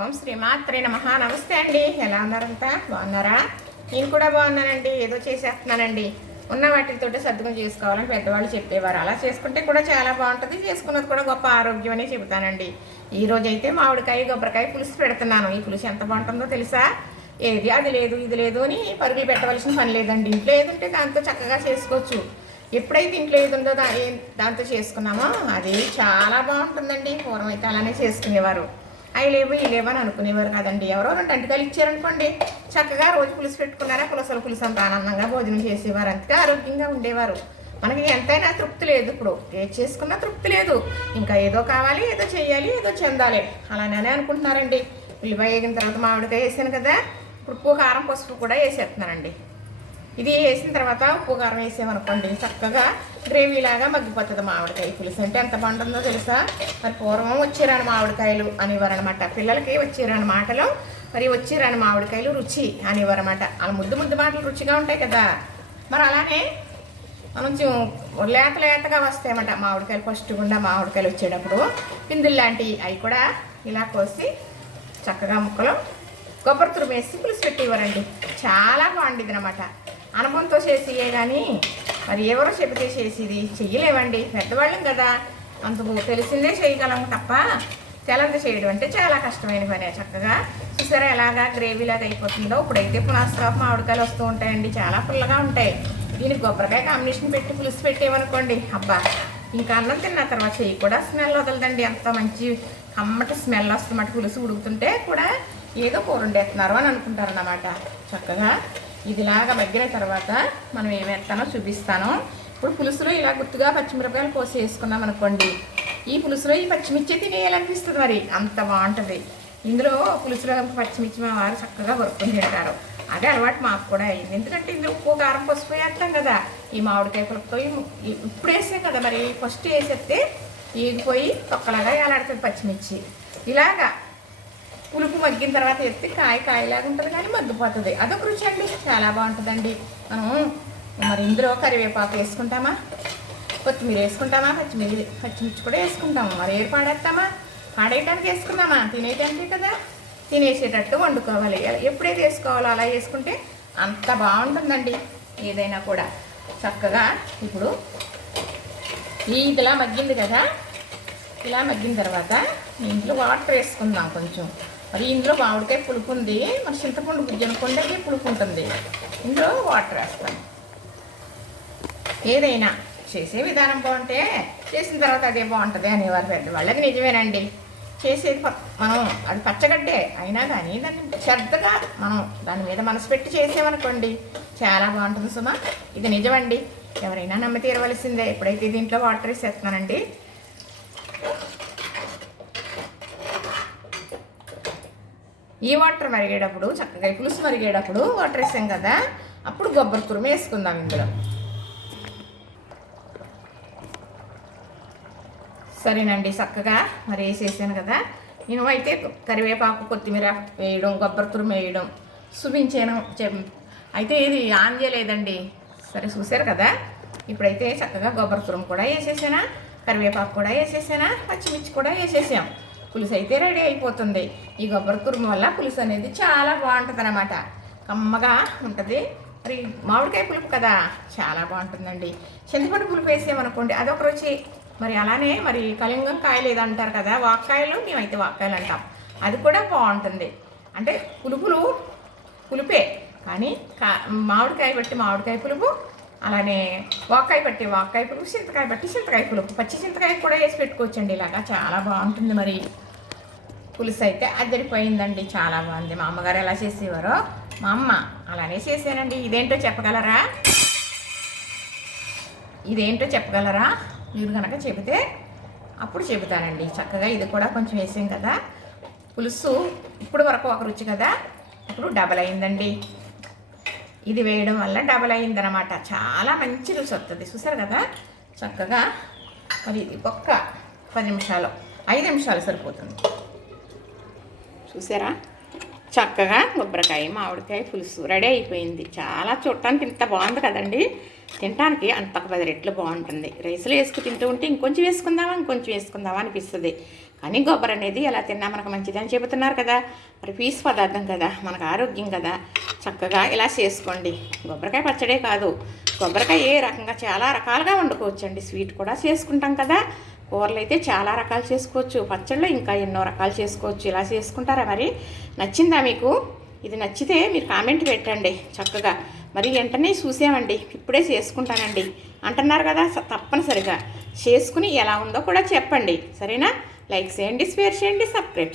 ఓం శ్రీ మాత్రే నమ. నమస్తే అండి. ఎలా ఉన్నారంతా? బాగున్నారా? నేను కూడా బాగున్నానండి. ఏదో చేసేస్తున్నానండి. ఉన్న వాటితో సర్దుకుని చేసుకోవాలని పెద్దవాళ్ళు చెప్పేవారు. అలా చేసుకుంటే కూడా చాలా బాగుంటుంది. చేసుకున్నది కూడా గొప్ప ఆరోగ్యం అనే చెబుతానండి. ఈ అయితే మామిడికాయ కొబ్బరికాయ పులుసు పెడుతున్నాను. ఈ పులుసు ఎంత బాగుంటుందో తెలుసా? ఏది అది లేదు ఇది లేదు అని పరుగులు పెట్టవలసిన పని లేదండి. ఇంట్లో ఏదుంటే దాంతో చక్కగా చేసుకోవచ్చు. ఎప్పుడైతే ఇంట్లో ఏది ఉందో దా దాంతో చేసుకున్నామో అది చాలా బాగుంటుందండి. పూర్వం అయితే అలానే చేసుకునేవారు. అవి లేవు ఇవి లేవు అని అనుకునేవారు కదండి. ఎవరో రెండు అంటికాయలు ఇచ్చారనుకోండి. చక్కగా రోజు పులుసు పెట్టుకున్నారా పులసలు పులుసు అంత ఆనందంగా భోజనం చేసేవారు. అంతగా ఆరోగ్యంగా ఉండేవారు. మనకి ఎంతైనా తృప్తి లేదు ఇప్పుడు. ఏది చేసుకున్నా తృప్తి లేదు. ఇంకా ఏదో కావాలి ఏదో చేయాలి ఏదో చెందాలి. అలానే అనుకుంటున్నారండి. ఉల్లిపాయ వేగిన తర్వాత మామిడికాయ వేసాను కదా. ఇప్పుడు ఉప్పు కారం పసుపు కూడా వేసేస్తున్నానండి. ఇది వేసిన తర్వాత ఉప్పు కారం వేసామనుకోండి చక్కగా గ్రేవీ లాగా మగ్గిపోతుంది మామిడికాయ పులుసు. అంటే ఎంత బాగుంటుందో తెలుసా? మరి పూర్వం వచ్చారని మామిడికాయలు అనేవారనమాట. పిల్లలకి వచ్చారని మాటలు మరి వచ్చారని మామిడికాయలు రుచి అనేవారనమాట. అలా ముద్దు ముద్దు మాటలు రుచిగా ఉంటాయి కదా. మరి అలానే మనం లేత లేతగా వస్తాయన్నమాట మామిడికాయలు. ఫస్ట్ గుండా మామిడికాయలు వచ్చేటప్పుడు పిందులు లాంటివి అవి కూడా ఇలా కోసి చక్కగా ముక్కలు కొబ్బరి తురుమేసి పులుసు పెట్టేవారండి. చాలా బాగుండిద్ది అనమాట అనుభవంతో చేసియే కానీ మరి ఎవరో చెబితే చేసేది చెయ్యలేవండి. పెద్దవాళ్ళం కదా. అందుకు తెలిసిందే చేయగలం తప్ప తెలంత చేయడం అంటే చాలా కష్టమైన పని చక్కగా. చూసారా ఎలాగా గ్రేవీ లాగా అయిపోతుందో. ఇప్పుడైతే పునాస్కాపు మామిడికాయలు వస్తూ ఉంటాయండి. చాలా పుల్లగా ఉంటాయి. దీనికి కొబ్బరికాయ కాంబినేషన్ పెట్టి పులుసు పెట్టేవనుకోండి. అబ్బా ఇంకా అన్నం తిన్న తర్వాత చెయ్యి కూడా స్మెల్ వదలదండి. అంత మంచి అమ్మట స్మెల్ వస్తున్నమాట పులుసు ఉడుకుతుంటే కూడా ఏదో కూర వండేస్తున్నారు అని అనుకుంటారు అన్నమాట చక్కగా ఇదిలాగా మగ్గిన తర్వాత మనం ఏం వేస్తానో చూపిస్తాను. ఇప్పుడు పులుసులో ఇలా గుర్తుగా పచ్చిమిరపకాయలు కోసి వేసుకున్నాం అనుకోండి. ఈ పులుసులో ఈ పచ్చిమిర్చి తినేయాలనిపిస్తుంది మరి. అంత బాగుంటుంది. ఇందులో పులుసులో పచ్చిమిర్చి మా వారు చక్కగా కొరుక్కొని తింటారు. అదే అలవాటు మాకు కూడా అయింది. ఎందుకంటే ఇందులో ఉప్పు కారం పసుపు వేస్తాం కదా. ఈ మామిడికాయ పులుపుతో ఇప్పుడు వేసాం కదా మరి. ఫస్ట్ వేసేస్తే ఈగిపోయి తొక్కలాగా వేలాడుతుంది పచ్చిమిర్చి. ఇలాగా పులుపు మగ్గిన తర్వాత ఎత్తి కాయ కాయలాగా ఉంటుంది కానీ మగ్గిపోతుంది. అదొక రుచి అండి చాలా బాగుంటుందండి. మనం మరి ఇందులో కరివేపాకు వేసుకుంటామా? కొత్తిమీర వేసుకుంటామా? పచ్చిమిర్చి పచ్చిమిర్చి కూడా వేసుకుంటాము. మరి ఏరు పాడేస్తామా? పాడేయటానికి వేసుకుందామా? తినేయటానికి కదా? తినేసేటట్టు వండుకోవాలి. ఎప్పుడైతే వేసుకోవాలో అలా వేసుకుంటే అంత బాగుంటుందండి. ఏదైనా కూడా. చక్కగా ఇప్పుడు ఈ ఇదిలా మగ్గింది కదా? ఇలా మగ్గిన తర్వాత ఇంట్లో వాటర్ వేసుకుందాం కొంచెం. మరి ఇందులో మామిడికాయ పులుపు ఉంది మరి చింతపండు గుజ్జు అది పులుపు ఉంటుంది. ఇందులో వాటర్ వేస్తాను ఏదైనా చేసే విధానం బాగుంటే చేసిన తర్వాత అదే బాగుంటుంది అనేవారు పెద్దవాళ్ళు నిజమేనండి. చేసేది ప- మనం అది పచ్చగడ్డే అయినా కానీ దాన్ని శ్రద్ధగా మనం దాని మీద మనసు పెట్టి చేసామనుకోండి చాలా బాగుంటుంది సుమా. ఇది నిజమండి. ఎవరైనా నమ్మి తీరవలసిందే. ఎప్పుడైతే దీంట్లో వాటర్ వేసేస్తున్నానండి ఈ వాటర్ మరిగేటప్పుడు చక్కగా పులుసు మరిగేటప్పుడు వాటర్ వేసాం కదా అప్పుడు కొబ్బరి తురుము వేసుకుందాం ఇందులో. సరేనండి చక్కగా మరి వేసేసాను కదా. నేను అయితే కరివేపాకు కొత్తిమీర వేయడం కొబ్బరి తురుము వేయడం చూపించాను చెప్ అయితే ఇది ఆన్ చేయలేదండి. సరే చూశారు కదా? ఇప్పుడైతే చక్కగా కొబ్బరి తురుము కూడా వేసేసానా కరివేపాకు కూడా వేసేసానా పచ్చిమిర్చి కూడా వేసేసాం. పులుసు అయితే రెడీ అయిపోతుంది. ఈ కొబ్బరి తురుము వల్ల పులుసు అనేది చాలా బాగుంటుంది అనమాట కమ్మగా ఉంటుంది. మరి మామిడికాయ పులుపు కదా చాలా బాగుంటుందండి. చింతపండు పులుపు వేసామనుకోండి అదొక రుచి. మరి అలానే మరి కలింగం కాయలు ఏదో అంటారు కదా వాక్కాయలు మేమైతే వాక్కాయలు అంటాం. అది కూడా బాగుంటుంది. అంటే పులుపులు పులుపే కానీ కా మామిడికాయ బట్టి మామిడికాయ పులుపు అలానే వాక్కాయ పట్టి వాక్కాయ పులుపు చింతకాయ పట్టి చింతకాయ పులుపు. పచ్చి చింతకాయ కూడా వేసి పెట్టుకోవచ్చండి ఇలాగా. చాలా బాగుంటుంది మరి. పులుసు అయితే అద్దరిపోయిందండి చాలా బాగుంది. మా అమ్మగారు ఎలా చేసేవారో? మా అమ్మ అలానే చేశానండి ఇదేంటో చెప్పగలరా? ఇదేంటో చెప్పగలరా? మీరు కనుక చెబితే అప్పుడు చెబుతానండి. చక్కగా ఇది కూడా కొంచెం వేసాం కదా. పులుసు ఇప్పుడు వరకు ఒక రుచి కదా. ఇప్పుడు డబల్ అయిందండి. ఇది వేయడం వల్ల డబల్ అయిందనమాట చాలా మంచి రుచి వస్తుంది. చూసారు కదా? చక్కగా మరి ఇది ఒక్క పది నిమిషాలు ఐదు నిమిషాలు సరిపోతుంది. చూసారా? చక్కగా కొబ్బరికాయ మామిడికాయ పులుసు రెడీ అయిపోయింది. చాలా చూడటానికి ఇంత బాగుంది కదండి. తినడానికి అంతకు పది రెట్లు బాగుంటుంది. రైసులు వేసుకు తింటూ ఉంటే ఇంకొంచెం వేసుకుందామా ఇంకొంచెం వేసుకుందామా అనిపిస్తుంది. కానీ కొబ్బరి అనేది ఎలా తిన్నా మనకు మంచిదని చెబుతున్నారు కదా. మరి పీస్ పదార్థం కదా మనకు ఆరోగ్యం కదా. చక్కగా ఇలా చేసుకోండి. కొబ్బరికాయ పచ్చడే కాదు. కొబ్బరికాయ ఏ రకంగా చాలా రకాలుగా వండుకోవచ్చండి. స్వీట్ కూడా చేసుకుంటాం కదా. కూరలు అయితే చాలా రకాలు చేసుకోవచ్చు. పచ్చళ్ళు ఇంకా ఎన్నో రకాలు చేసుకోవచ్చు. ఇలా చేసుకుంటారా మరి? నచ్చిందా మీకు? ఇది నచ్చితే మీరు కామెంట్ పెట్టండి చక్కగా. మరి వెంటనే చూసామండి ఇప్పుడే చేసుకుంటానండి. అంటున్నారు కదా తప్పనిసరిగా. చేసుకుని ఎలా ఉందో కూడా చెప్పండి. సరేనా? లైక్ చేయండి షేర్ చేయండి సబ్స్క్రైబ్ చేయండి